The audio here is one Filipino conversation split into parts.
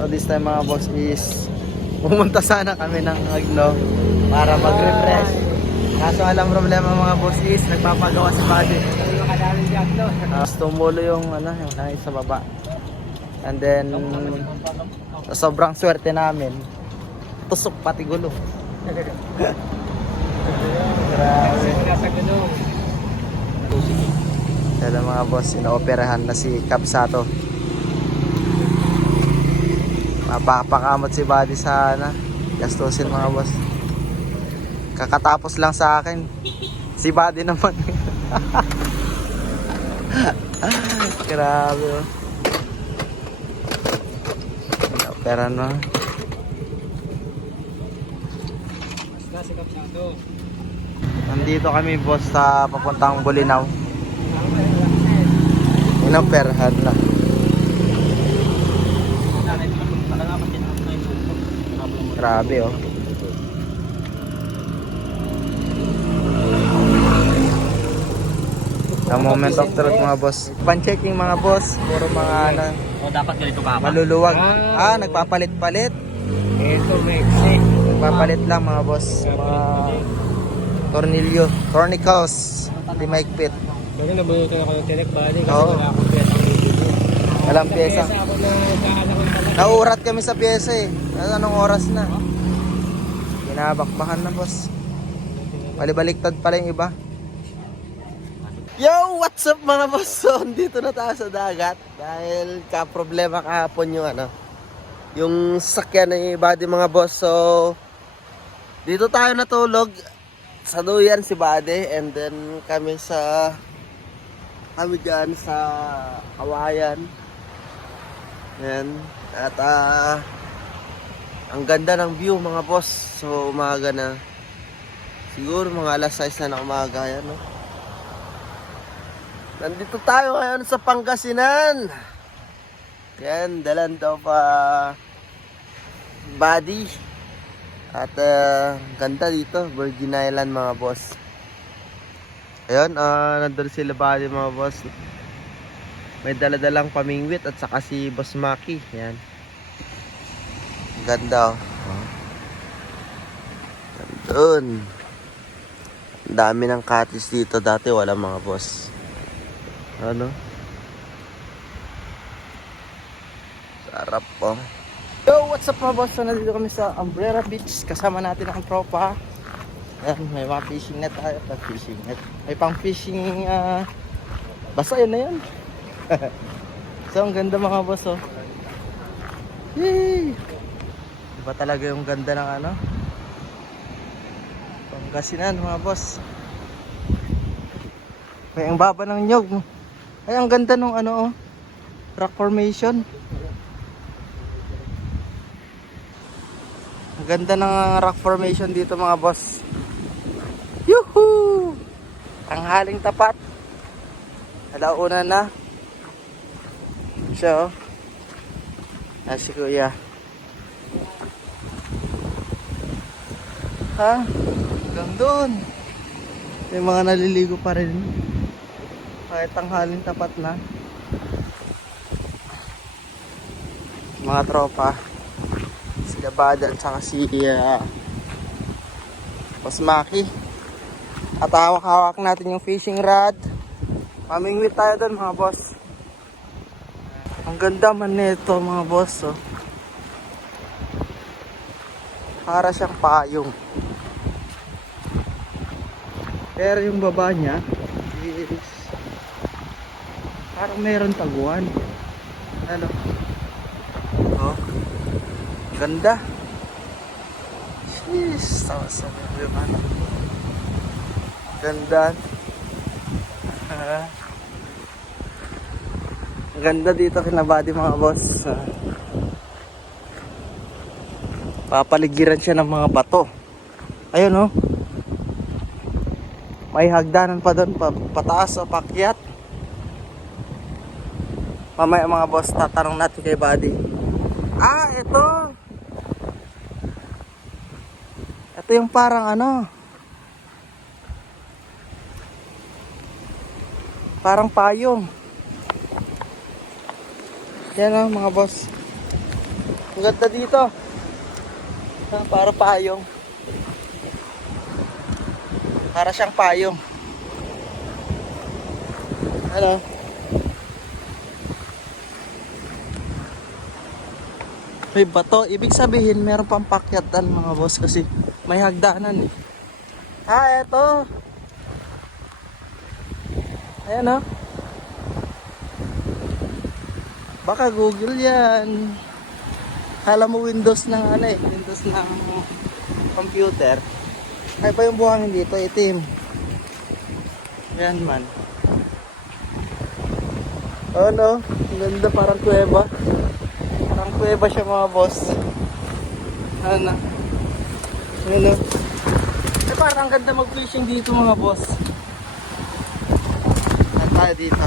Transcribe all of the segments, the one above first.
So this time mga boss is pumunta sana kami ng Agno para mag-refresh. Kaso alam problema mga boss is nagpapagawa si Buddy. Tumulo yung yung langit sa baba. And then sobrang swerte namin. Tusok pati gulong. Grabe. Kaya mga boss, inaoperahan na si Kabsato. Mapapakamot si Buddy sa gastusin mga boss. Kakatapos lang sa akin. Si Buddy naman. Grabe. Inaoperahan na. Nandito kami boss sa papuntang Bulinaw. Inaoperahan na. Grabe oh. Ang moment of truth mga boss. Pan-checking mga boss. Puro mga dapat ganito ka. maluluwag. Nagpapalit-palit. Ito mexi. Nagpapalit lang mga boss. Mga tornilyo. Tornicles. Di maigpit. Bago nabunutan ako ng tinik bali kasi Oo. wala akong pyesa ng video. Walang pyesa. Ako na nagkakaroon talaga. Nauurat kami sa pyesa eh. Anong oras na? Kinabakbakan na boss. Balibaliktad pala yung iba. Yo! What's up mga boss? So, dito na tayo sa dagat. Dahil ka-problema kahapon yung yung sasakyan ni Buddy mga boss. So, dito tayo natulog. Sa duyan si Buddy. And then kami dyan sa Kawayan. Yan. At ang ganda ng view mga boss. So umaga na. Siguro mga alas 6 na umaga yan, no? Nandito tayo ngayon sa Pangasinan. Yan, dalan daw pa Buddy. At ganda dito, Virgin Island mga boss. Ayun, nandun sila Buddy mga boss. May daladalang pamingwit at saka si Boss Maki. Yan. Ganda oh. Gandun. Ang dami ng cottage dito. Dati wala mga boss. Ano? Sarap oh. Yo, what's up mga boss? So, nandito kami sa Umbrella Beach. Kasama natin ang tropa. Yan, may mga fishing net tayo. Fishing net. May pang fishing basta yun na yun. So ang ganda mga boss oh. Yay! Iba talaga yung ganda ng Pangasinan mga boss. Ay ang baba ng nyog. Ay ang ganda nung rock formation. Ang ganda ng rock formation dito mga boss. Yuhu! Ang haling tapat. Alauna na. So, si Kuya. Hanggang doon. May mga naliligo pa rin. Kahit tanghaling tapat na. Mga tropa. Sila Badal tsaka si Boss Maki. At hawak-hawak natin yung fishing rod. Mamingwit tayo doon mga boss. Ang ganda man nito mga boss oh. Para siyang payong. Pero yung baba niya is parang meron taguan. Ano? Oh. Ganda. Jeez, sabi yung ganda. Ganda dito kina Buddy mga boss. Papaligiran siya ng mga bato. Ayun oh. May hagdanan pa doon pataas o pakyat. Mamaya mga boss tatanong natin kay Buddy. Ito. Ito yung parang parang payong. Yan mga boss. Ang ganda dito. Ah, para payong. Para siyang payong. Ano? May bato. Ibig sabihin, meron pang pakyatan mga boss kasi may hagdanan eh. Ah, eto. Ayan o. Baka Google yan. Kala mo Windows ng ano eh. Windows ng computer. Ay pa yung buhangin dito, itim. Yan man. Oh no, ang ganda, parang kuweba. Parang kuweba siya mga boss. Ano? Ano? Eh parang ang ganda mag-fishing dito mga boss. Saan tayo dito?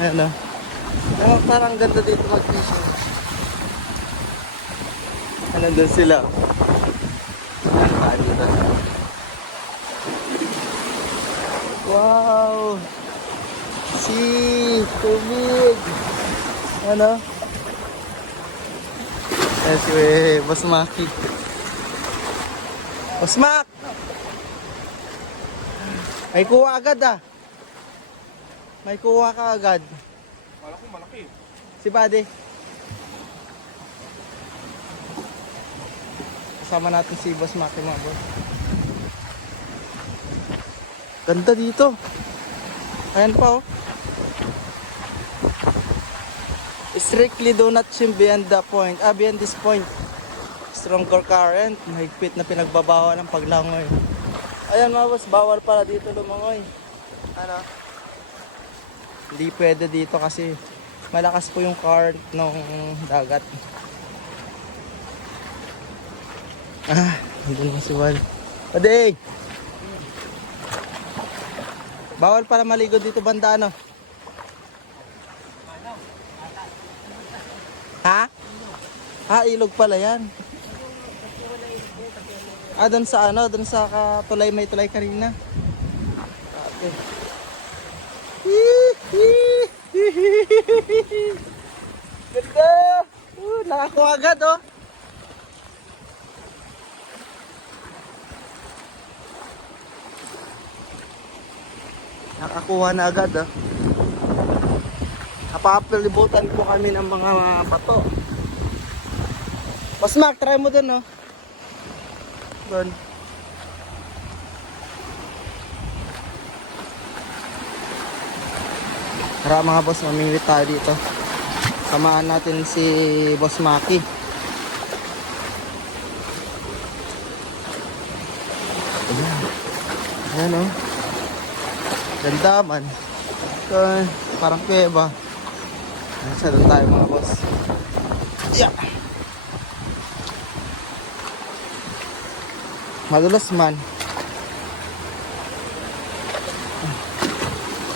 Ano? Oh, parang ang ganda dito mag-fishing. Ano doon sila? Ano tayo dito? Wow! See! Tubig! Ano? Ayan si Boss Maki. Boss Mak! May kuha agad ah. May kuha ka agad. Malaki, malaki. Si Buddy. Kasama natin si Boss Maki mga boss. Ganda dito. Ayan pa oh. Strictly do not swim beyond the point. Beyond this point. Stronger current. Mahigpit na pinagbabawal ng paglangoy. Ayan mga boss, bawal pala dito lumangoy. Ano? Hindi pwede dito kasi malakas po yung current ng dagat. Ah, andun mo si Juan. Ode! Bawal para maligo dito banda ano? Ha? Ah, ilog pala yan. Ah, doon sa ano? Doon sa tulay, may tulay kanina. Okay. Ganda! Nakakuha agad oh. Nakakuha na agad ah. Napapalibutan po kami ng mga bato. Mas Mark, try mo dun oh. Dun. Tara mga boss, mamili tayo dito. Samahan natin si Boss Maki. Ayan. Ayan oh. Ganda man. So, parang kuweba. Nasa doon tayo mga boss. Yeah. Madulas man.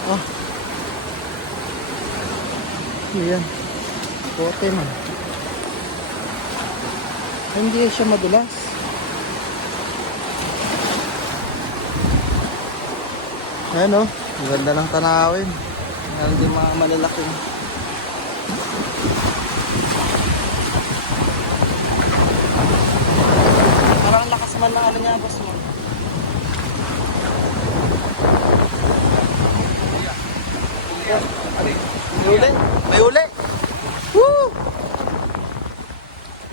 Oh. Ayan. Pote man. Hindi siya madulas. Ayan o. Ang ganda ng tanawin. Meron din mga malalaking. Parang lakas man ng ano niya, boss mo. May uli. May uli. Woo!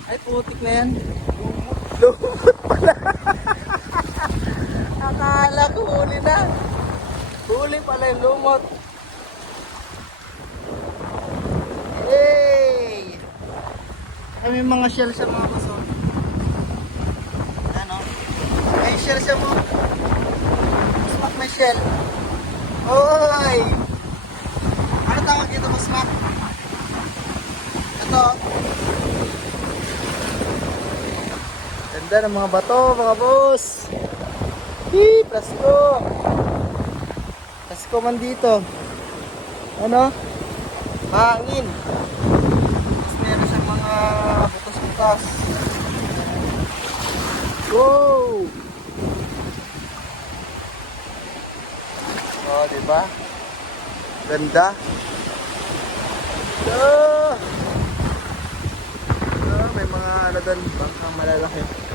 Ay, putik na yan. Lumot pala. Akala ko huli na. Huli pala yung lumot. Hey! Ay, may mga shell sa mga baso. Ano? May shell siya mo. Smack may shell. Oy! Ano tawag dito mo, smack? Ito. Ganda ng mga bato, mga boss. Hii, Pasko. Pasko man dito. Ano? Mahangin. Tapos meron siyang mga butas-butas. Wow! Oh, diba? Ganda. May mga ano doon, bangkang malalaki.